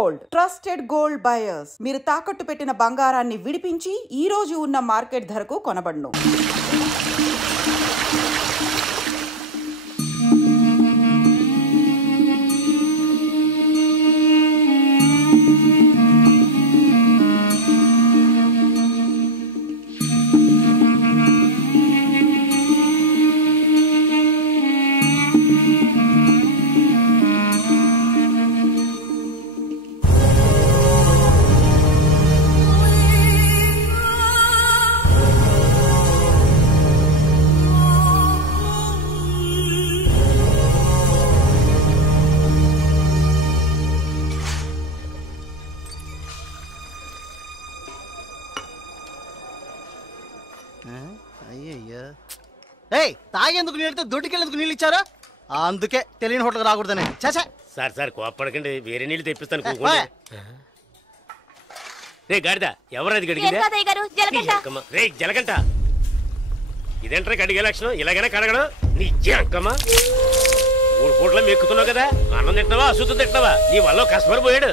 Gold, trusted gold buyers. మీరు తాకట్టు పెట్టిన బంగారాన్ని విడిపించి ఈ రోజు ఉన్న మార్కెట్ ధరకు కొనబడును. తాగేందుకు నీళ్ళతో దొడ్డుకెళ్ళేందుకు నీళ్ళు ఇచ్చారా? అందుకే తెలియని హోటల్ రాకూడదని. చాచా సార్ సార్ కోపడకండి, వేరే నీళ్ళు తెప్పిస్తాను. రే గాడిద, ఎవరది గడిగిందా? రే జలగంట, ఇదేంట్రా గడిగే లక్షణం? ఇలాగైనా కడగడం నీ అక్కమ్మా. 3 పూట్ల మెక్కుతున్నావు కదా, అన్నం తింటున్నావా అశుద్ధం తింటున్నావా? నీ వల్ల కస్టమర్ పోయాడు.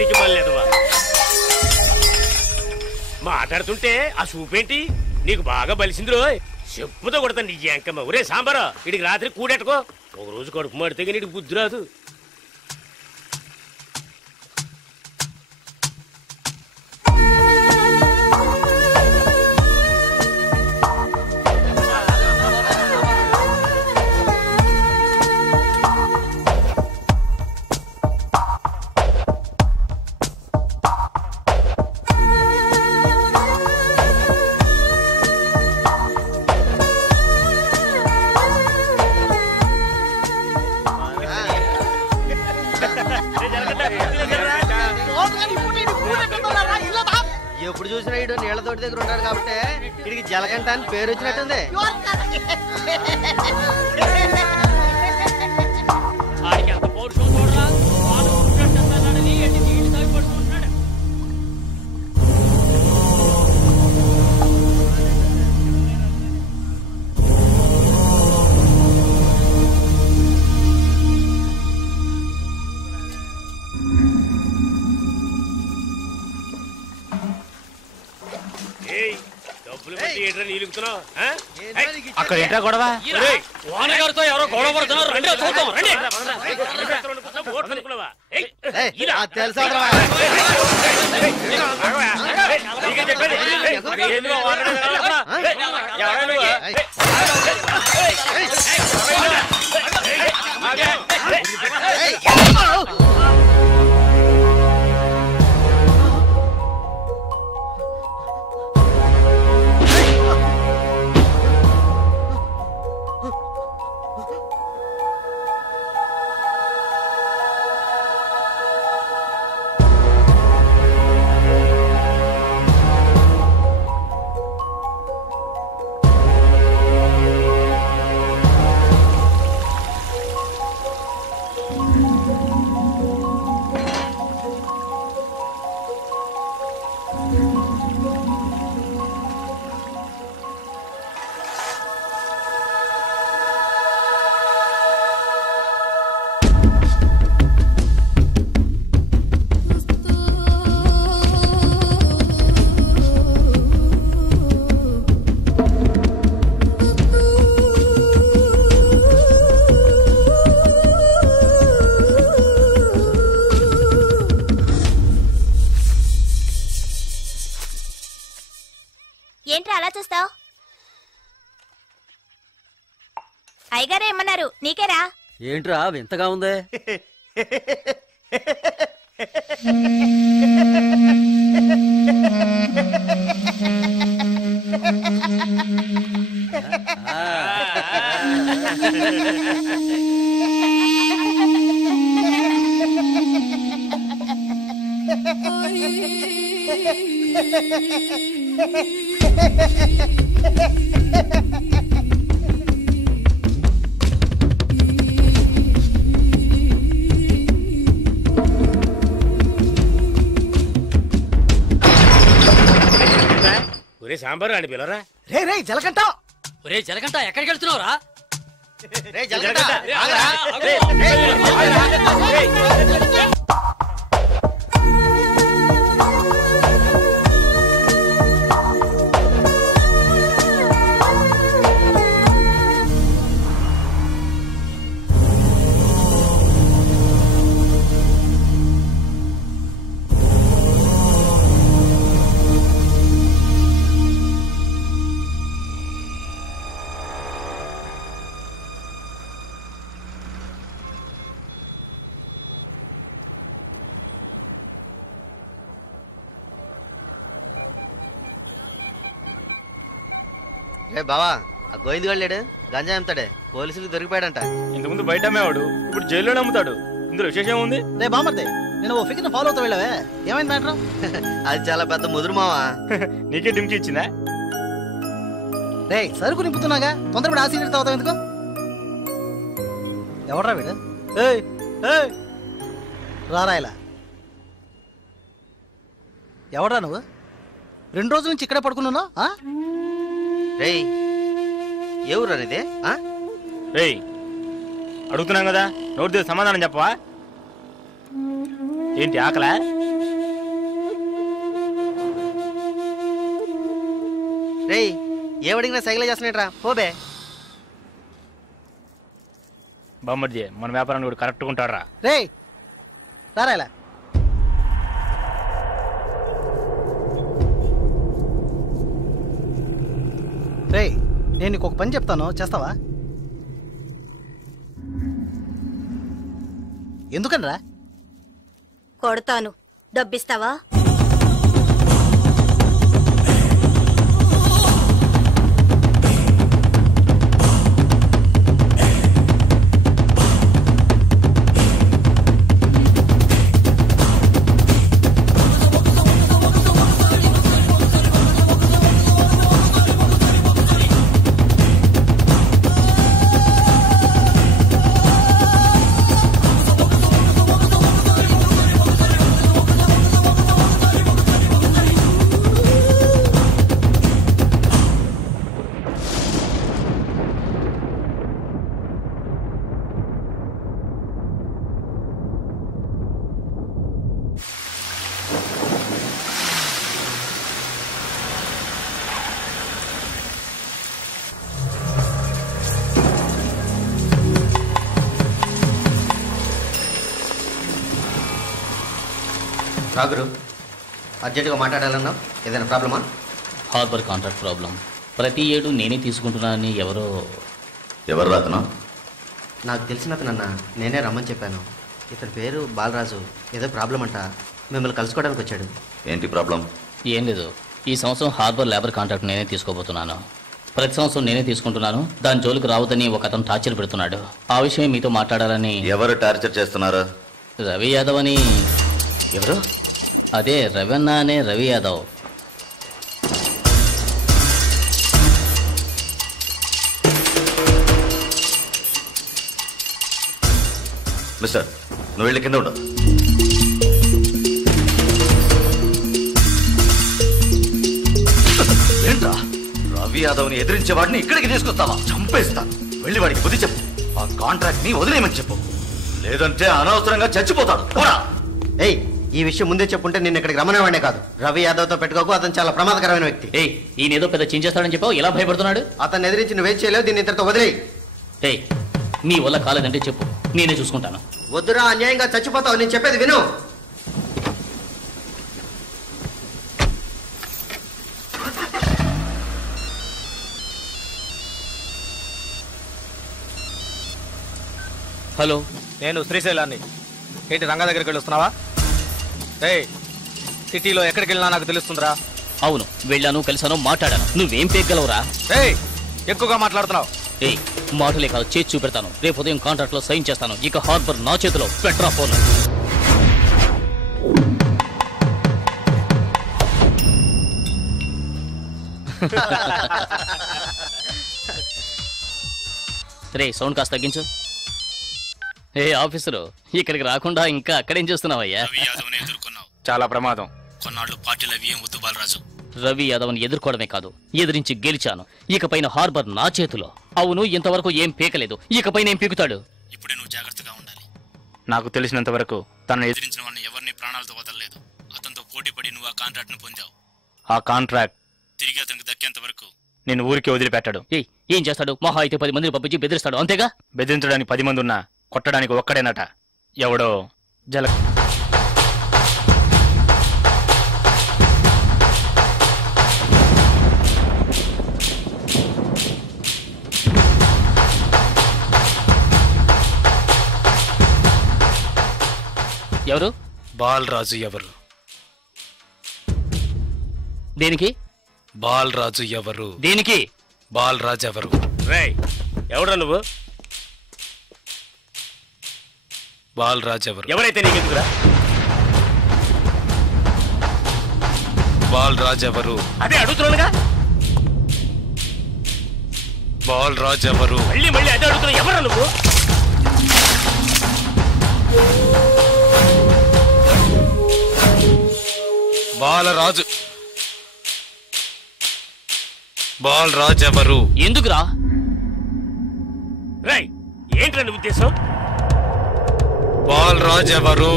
నీకు మళ్ళేదవా మాట్లాడుతుంటే ఆ చూపేంటి? నీకు బాగా బలిసింది రోయ్, చెప్పుతో కొడతాను నీ అంకమ్మ. ఒరే సాంబారా, ఇడికి రాత్రి కూడెట్టుకో. ఒక రోజు కడుపు మాడితే నీకు బుద్ధి రాదు. ఎప్పుడు చూసినా ఇడు నీళ్ల తోటి దగ్గర ఉంటాడు కాబట్టి ఇడికి జలగంట అని పేరు వచ్చినట్టుంది. అక్కడ ఏంటా గొడవ? వానగారితో ఎవరో గొడవ పడుతున్నారు. ఏంట్రా అలా చూస్తావు? అయ్యగారు ఏమన్నారు? నీకేరా? ఏంట్రా వింతగా ఉందే? ఒరే సాంబారు అని పిలవరా. రే రే జలకంట, ఒరే జలకంట ఎక్కడికి వెళ్తున్నావురా? రే జలకంట రే బావా, ఆ గోవింద్ గారు లేడు, గంజా అమ్ముతాడే, పోలీసులకు దొరికిపోయాడంట. ఇంతకుముందు బయట అమ్మేవాడు, ఇప్పుడు జైల్లోనే అమ్ముతాడు. ఇందులో విశేషం ఉంది? రే బామర్దే, నేను ఓ ఫిగర్ ఫాలో అవుతా వెళ్ళావే, ఏమైంది మ్యాటర్? అది చాలా పెద్ద ముదురు మావా. నీకే డుమ్కి ఇచ్చిందా? రే సరుకు నింపుతున్నాగా, తొందరపడి ఆ సీనియర్ తాగుతావు ఎందుకు? ఎవడ్రా వీడు? రారా ఇలా. ఎవడ్రా నువ్వు? 2 రోజుల నుంచి ఇక్కడే పడుకున్నావు? రే ఎవరు అనేది? రేయ్ అడుగుతున్నాం కదా, నోటి దగ్గర సమాధానం చెప్పవా? ఏంటి ఆకలా? రే ఏమడిగినా సైకిల్ చేస్తున్నాట్రా, పోబే. బామ్మర్జీ మన వ్యాపారాన్ని కూడా కరెక్ట్గా ఉంటాడు రా. రే రారా ఇలా. రే నేను నీకు ఒక పని చెప్తాను, చేస్తావా? ఎందుకనరా? కొడతాను, డబ్బిస్తావా? రాగురు, అర్జెంటుగా మాట్లాడాలన్నా, ఏదైనా ప్రాబ్లమా? Harbour contract problem. ప్రతి ఏడు నేనే తీసుకుంటున్నానని ఎవరు రాతనా? నాకు తెలిసిన అతనన్నా, నేనే రమ్మని చెప్పాను. ఇతని పేరు బాలరాజు. ఏదో ప్రాబ్లం అంట, మిమ్మల్ని కలుసుకోవడానికి వచ్చాడు. ఏంటి ప్రాబ్లం? ఏం లేదు, ఈ సంవత్సరం హార్బర్ లేబర్ కాంట్రాక్ట్ నేనే తీసుకోబోతున్నాను. ప్రతి సంవత్సరం నేనే తీసుకుంటున్నాను, దాని జోలికి రావద్దని ఒక అతను టార్చర్ పెడుతున్నాడు. ఆ విషయం మీతో మాట్లాడాలని. ఎవరు టార్చర్ చేస్తున్నారు? రవి యాదవ్ అని. ఎవరు? అదే రవణ అనే రవి యాదవ్. మిస్టర్, నువ్వు వెళ్ళి కింద ఉండవు. ఏంట్రా, రవి యాదవ్ని ఎదిరించే వాడిని ఇక్కడికి తీసుకొస్తావా? చంపేస్తాను. వెళ్ళి వాడికి బుద్ధి చెప్పు. ఆ కాంట్రాక్ట్ ని వదిలేయమని చెప్పు, లేదంటే అనవసరంగా చచ్చిపోతాడు. పోరా. ఏయ్, ఈ విషయం ముందే చెప్పుంటే నేను ఇక్కడికి రమ్మనేవాడే కాదు. రవి యాదవ్తో పెట్టుకోకు, అతను చాలా ప్రమాదకరమైన వ్యక్తి. ఏయ్, ఈయన ఏదో పెద్ద చించేస్తాడని చెప్పావు, ఎలా భయపడుతున్నాడు? అతన్ని ఎదిరించి నువ్వేం చేయలేవు, దీన్ని ఇతరుతో వదిలేయి. ఏయ్, నీ వల్ల కాలేదంటే చెప్పు, నేనే చూసుకుంటాను. వద్దురా, అన్యాయంగా చచ్చిపోతావు. నేను చెప్పేది విను. హలో, నేను శ్రీశైలాన్ని. ఏంటి రంగా దగ్గరికి వెళ్ళొస్తున్నావా? ఏయ్, సిటీలో ఎక్కడికి వెళ్ళినా నాకు తెలుస్తుందిరా. అవును, వెళ్ళాను, కలిసాను, మాట్లాడాను. నువ్వేం పేగలవురా? ఏయ్, ఎక్కువగా మాట్లాడుతున్నావు. ఏయ్, మాటలే కాదు, చేసి చూపెడతాను. రేపు ఉదయం కాంట్రాక్ట్ లో సైన్ చేస్తాను. ఇక హార్బర్ నా చేతిలో. Petra phone. రే, సౌండ్ కాస్త తగ్గించు. ఏ ఆఫీసరు, ఇక్కడికి రాకుండా ఇంకా అక్కడేం చేస్తున్నావయ్యా? చాలా ప్రమాదం. కొన్నాళ్ళు పార్టీలు అవి ఏం వద్దు బాలరాజు. రవి యాదవ్ని ఎదుర్కోవడమే కాదు, ఎదిరించి గెలిచాను. ఇకపైన హార్బర్ నా చేతిలో. అవును, ఇంతవరకు ఏం పీకలేదు, ఇకపైన ఏం పీకుతాడు? ఇప్పుడే నువ్వు జాగ్రత్తగా ఉండాలి. నాకు తెలిసినంత వరకు తనను ఎదిరించిన వాడిని ఎవరిని ప్రాణాలతో వదలలేదు. అతనితో పోటీపడి నువ్వు ఆ కాంట్రాక్ట్ ను పొందావు. ఆ కాంట్రాక్ట్ తిరిగి అతనికి దక్కేంత వరకు నేను ఊరికి వదిలిపెట్టాడు. ఏం చేస్తాడు? మహా అయితే 10 మందిని పంపించి బెదిరిస్తాడు, అంతేగా? బెదిరించడానికి 10 మంది ఉన్నా కొట్టడానికి ఒక్కడేనట. ఎవడో జల. ఎవరు? బాలరాజు. ఎవరు? దేనికి? బాలరాజు ఎవరు? దేనికి? బాలరాజ్ ఎవరు? రేయ్ ఎవడా నువ్వు? బాలరాజ్ ఎవరు? ఎవరైతే నీకెందుకురా? బాలరాజ్ ఎవరు? అదే అడుగుతున్నానుగా. బాలరాజ్ ఎవరు? మళ్ళీ మళ్ళీ అదే అడుగుతున్నా. ఎవరా నువ్వు? బాలరాజు. బాలరాజ్ ఎవరు? ఎందుకురా? రేయ్ ఏంట్రా నీ ఉద్దేశం? బాలరాజ్ ఎవరు?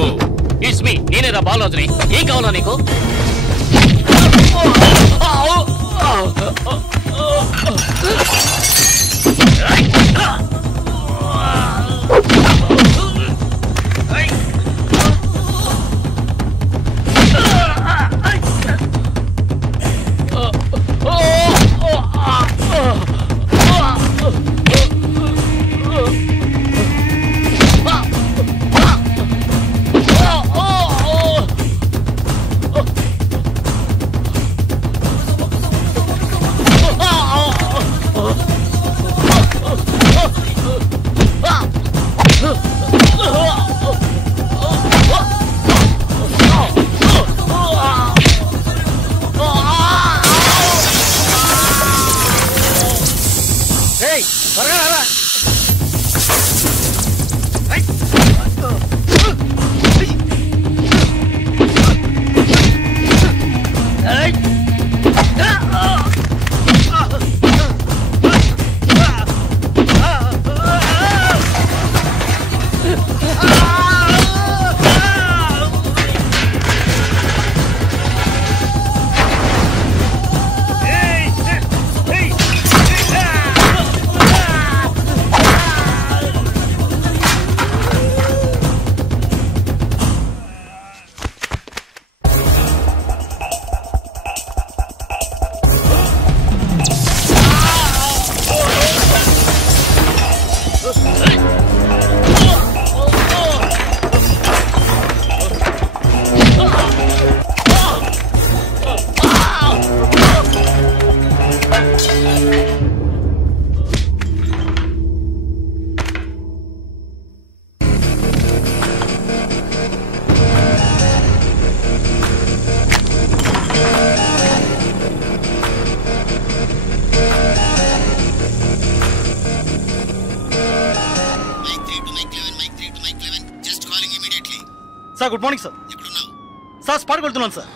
ఇట్స్ మీ, నేనేరా బాలరాజుని. ఏం కావాలా నీకు? Sir good morning sir. Sir స్పాట్కి వెళ్తున్నాను సార్.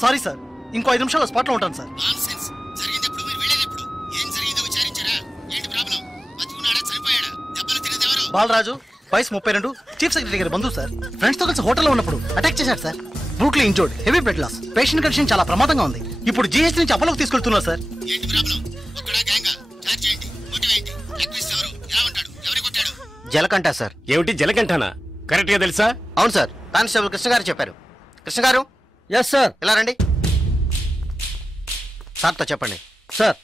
సారీ సార్, ఇంకో 5 నిమిషాల్లో స్పాట్లో ఉంటాను సార్. బాలరాజు వయసు 32, చీఫ్ సెక్రటరీ గారి బంధువు సార్. ఫ్రెండ్స్ తో కలిసి హోటల్లో ఉన్నప్పుడు అటాక్ చేశారు sir. Brutally injured, heavy blood loss, patient condition చాలా ప్రమాదంగా ఉంది. ఇప్పుడు జీహెచ్ నుంచి అపోలోకి తీసుకెళ్తున్నారు సార్. జలకంట సార్. ఏమిటి జలకంఠనా? కరెక్ట్ గా తెలుసా? అవును సార్, కానిస్టేబుల్ కృష్ణ గారు చెప్పారు. కృష్ణ గారు. Yes sir. ఇలా రండి. సార్తో చెప్పండి. సార్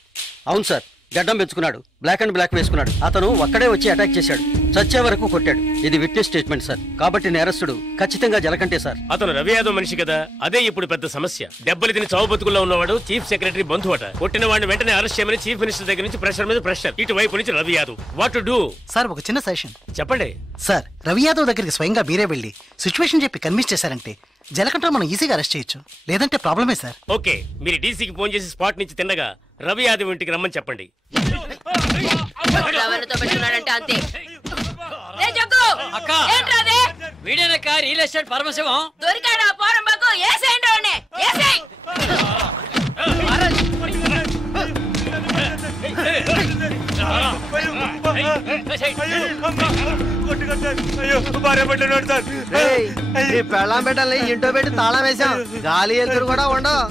అవును సార్, గడ్డం పెంచుకున్నాడు, బ్లాక్ అండ్ బ్లాక్ వేసుకున్నాడు. అతను ఒక్కడే వచ్చి అటాక్ చేశాడు, చచ్చే వరకు కొట్టాడు. ఇది విట్నెస్ స్టేట్మెంట్ సార్, కాబట్టి నేరస్తుడు ఖచ్చితంగా జలకంటే సార్. అతను రవి యాదవ్ మనిషి కదా, అదే ఇప్పుడు పెద్ద సమస్య. దెబ్బలు తిని చావు బతుకుల్లో ఉన్నవాడు చీఫ్ సెక్రటరీ బంధువు అట. కొట్టిన వాడిని వెంటనే అరెస్ట్ చేయమని చీఫ్ మినిస్టర్ దగ్గర నుంచి ప్రెషర్ మీద ప్రెషర్. ఇటువైపు నుంచి Ravi Yadav. What to do? Sir ఒక చిన్న సజెషన్ చెప్పండి. సార్ రవి యాదవ్ దగ్గరికి స్వయంగా మీరే వెళ్ళి సిచ్యువేషన్ చెప్పి కన్విన్స్ చేశారంటే జలకంట మనం ఈజీగా అరెస్ట్ చేయొచ్చు, లేదంటే ప్రాబ్లమే సార్. ఓకే, మీరు డీసీకి ఫోన్ చేసి స్పాట్ నుంచి తిన్నగా రవి యాదవ్ ఇంటికి రమ్మని చెప్పండి. వీడేనక్క రియల్ ఎస్టేట్ పరమశివం. దొరికాడా పోరంబాకు? ఏసేయండి వాడిని, ఏసేయ్. పెళ్ళాం పెట్టాలి, ఇంటో పెట్టి తాళం వేసాం. గాలి ఎదురు కూడా ఉండవు.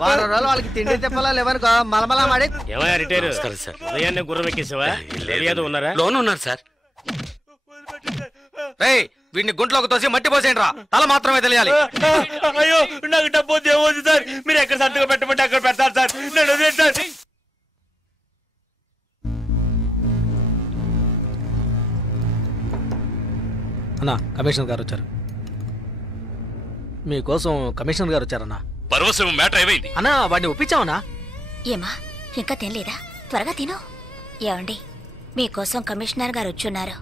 వారం రోజులు వాళ్ళకి తిండి తిప్పలా లేవనుకో మలమలా మాడి. ఏమయ్యా రిటైర్ సార్, ఉదయాన్నే గుర్రం ఎక్కేసావా? రవి యాదవ్ ఉన్నారా? లోన్ ఉన్నారు సార్. వీడిని గుంట్లోకి తోసి మట్టి పోసేయండి రా, తల మాత్రమే తెలియాలి. అయ్యో నాకు డబ్బు ఏమవుతుంది సార్? మీరు ఎక్కడ సంతకం పెట్టమంటే అక్కడ పెడతారు సార్. నేను వదిలేదు సార్. అన్నా కమిషనర్ గారు వచ్చారు. మీకోసం కమిషనర్ గారు వచ్చారన్నా. పరవశం మ్యాటర్ ఏమైంది అన్నా వాడిని ఒప్పించావునా? ఏమా ఇంకా తినలేదా? త్వరగా తిను. ఏమండి మీకోసం కమిషనర్ గారు వచ్చున్నారు.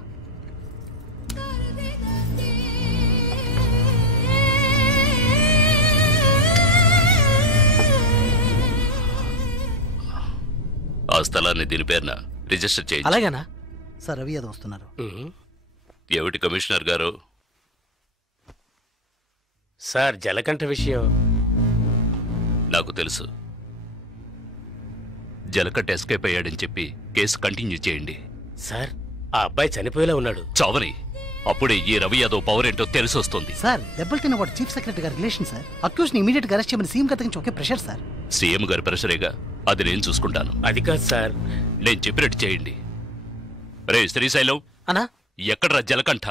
ఆ స్థలాన్ని దీని పేరున రిజిస్టర్ చేయండి. అలాగేనా సార్? రవి యాదవ్ వస్తున్నారు. ఏమిటి కమిషనర్ గారు? సార్ జలకంఠ విషయం నాకు తెలుసు. జలకంఠ ఎస్కేప్ అయ్యాడని చెప్పి కేసు కంటిన్యూ చేయండి. సార్ ఆ అబ్బాయి చనిపోయేలా ఉన్నాడు. చావని అప్పుడే ఈ రవి యాదవ్ పవర్ ఏంటో తెలిసి వస్తుంది. సార్ దెబ్బలు తిన్నవాడు చీఫ్ సెక్రటరీ గారి రిలేషన్ సార్. అక్యూజ్ ని ఇమీడియట్ గా అరెస్ట్ చేయమని సీఎం గారి నుంచి ఒకే ప్రెషర్ సార్. సీఎం గారి ప్రెషరేగా, అది నేను చూసుకుంటాను. అది కాదు సార్, నేను చెప్పినట్టు చేయండి. రే శ్రీశైలం అన్నా ఎక్కడ్రా జలకంఠ?